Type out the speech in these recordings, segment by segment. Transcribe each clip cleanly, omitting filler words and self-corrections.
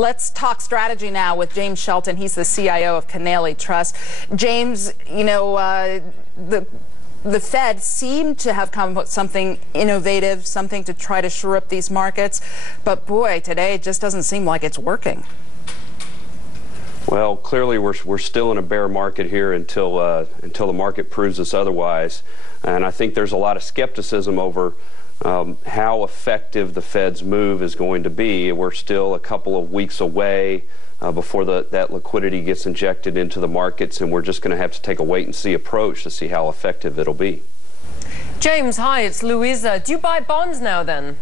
Let's talk strategy now with James Shelton. He's the CIO of Kanaly Trust. James, the Fed seemed to have come up with something innovative, something to try to shore up these markets. But boy, today it just doesn't seem like it's working. Well, clearly we're still in a bear market here until the market proves us otherwise. And I think there's a lot of skepticism over how effective the Fed's move is going to be. We're still a couple of weeks away before that liquidity gets injected into the markets, and we're just going to have to take a wait-and-see approach to see how effective it'll be. James, hi, it's Louisa. Do you buy bonds now then?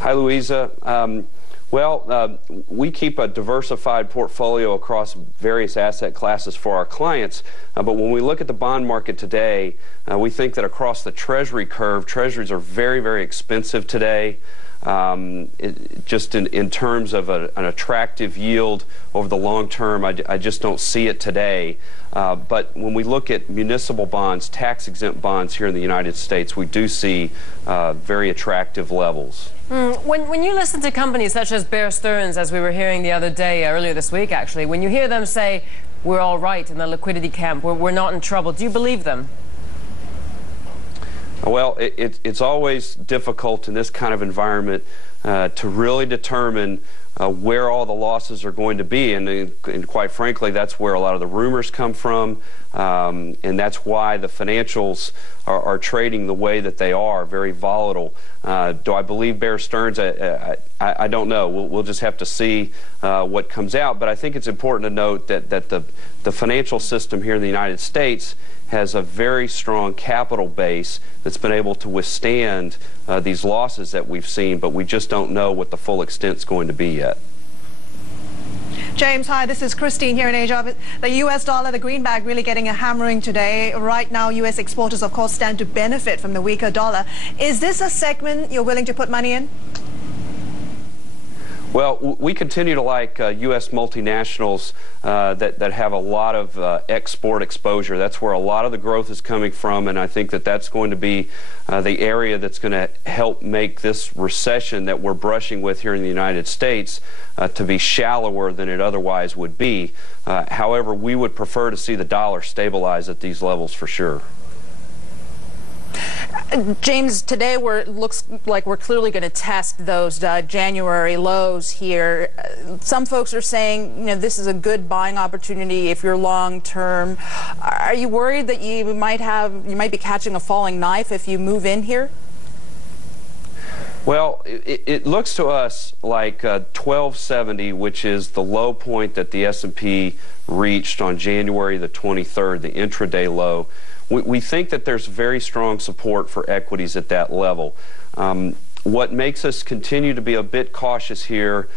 Hi, Louisa. We keep a diversified portfolio across various asset classes for our clients, but when we look at the bond market today, we think that across the Treasury curve, Treasuries are very, very expensive today. Just in terms of an attractive yield over the long term, I just don't see it today. But when we look at municipal bonds, tax-exempt bonds here in the United States, we do see very attractive levels. When you listen to companies such as Bear Stearns, as we were hearing the other day, earlier this week actually, when you hear them say, we're all right in the liquidity camp, we're not in trouble, do you believe them? Well, it's always difficult in this kind of environment to really determine where all the losses are going to be, and quite frankly, that's where a lot of the rumors come from, and that's why the financials are trading the way that they are, very volatile. Do I believe Bear Stearns? I don't know. We'll just have to see what comes out, but I think it's important to note that the financial system here in the United States has a very strong capital base that's been able to withstand these losses that we've seen, but we just don't know what the full extent's going to be yet. James, hi, this is Christine here in Asia. The U.S. dollar, the greenback, really getting a hammering today. Right now, U.S. exporters, of course, stand to benefit from the weaker dollar. Is this a segment you're willing to put money in? Well, we continue to like U.S. multinationals that have a lot of export exposure. That's where a lot of the growth is coming from, and I think that that's going to be the area that's going to help make this recession that we're brushing with here in the United States to be shallower than it otherwise would be. However, we would prefer to see the dollar stabilize at these levels for sure. James, today it looks like we're clearly going to test those January lows here. Some folks are saying, this is a good buying opportunity if you're long term. Are you worried that you might be catching a falling knife if you move in here? Well, it looks to us like 1270, which is the low point that the S&P reached on January the 23rd, the intraday low. We think that there's very strong support for equities at that level. What makes us continue to be a bit cautious here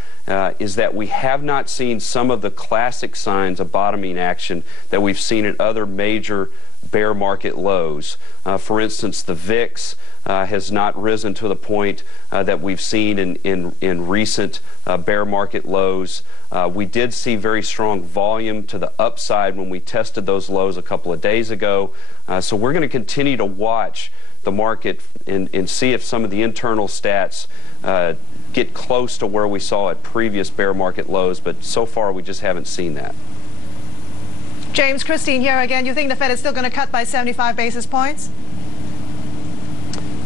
is that we have not seen some of the classic signs of bottoming action that we've seen at other major bear market lows. For instance, the VIX has not risen to the point that we've seen in recent bear market lows. We did see very strong volume to the upside when we tested those lows a couple of days ago. So we're going to continue to watch the market and see if some of the internal stats get close to where we saw at previous bear market lows, but so far we just haven't seen that. James, Christine here again. You think the Fed is still going to cut by 75 basis points?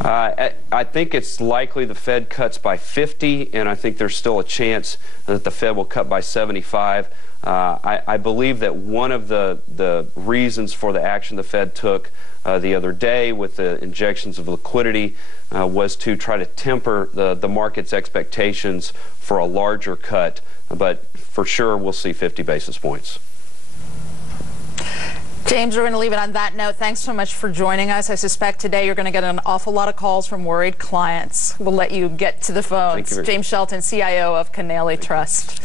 I think it's likely the Fed cuts by 50, and I think there's still a chance that the Fed will cut by 75. I believe that one of the reasons for the action the Fed took the other day with the injections of liquidity was to try to temper the market's expectations for a larger cut, but for sure we'll see 50 basis points. James, we're going to leave it on that note. Thanks so much for joining us. I suspect today you're going to get an awful lot of calls from worried clients. We'll let you get to the phones. Thank you. James Shelton, CIO of Kanaly Trust.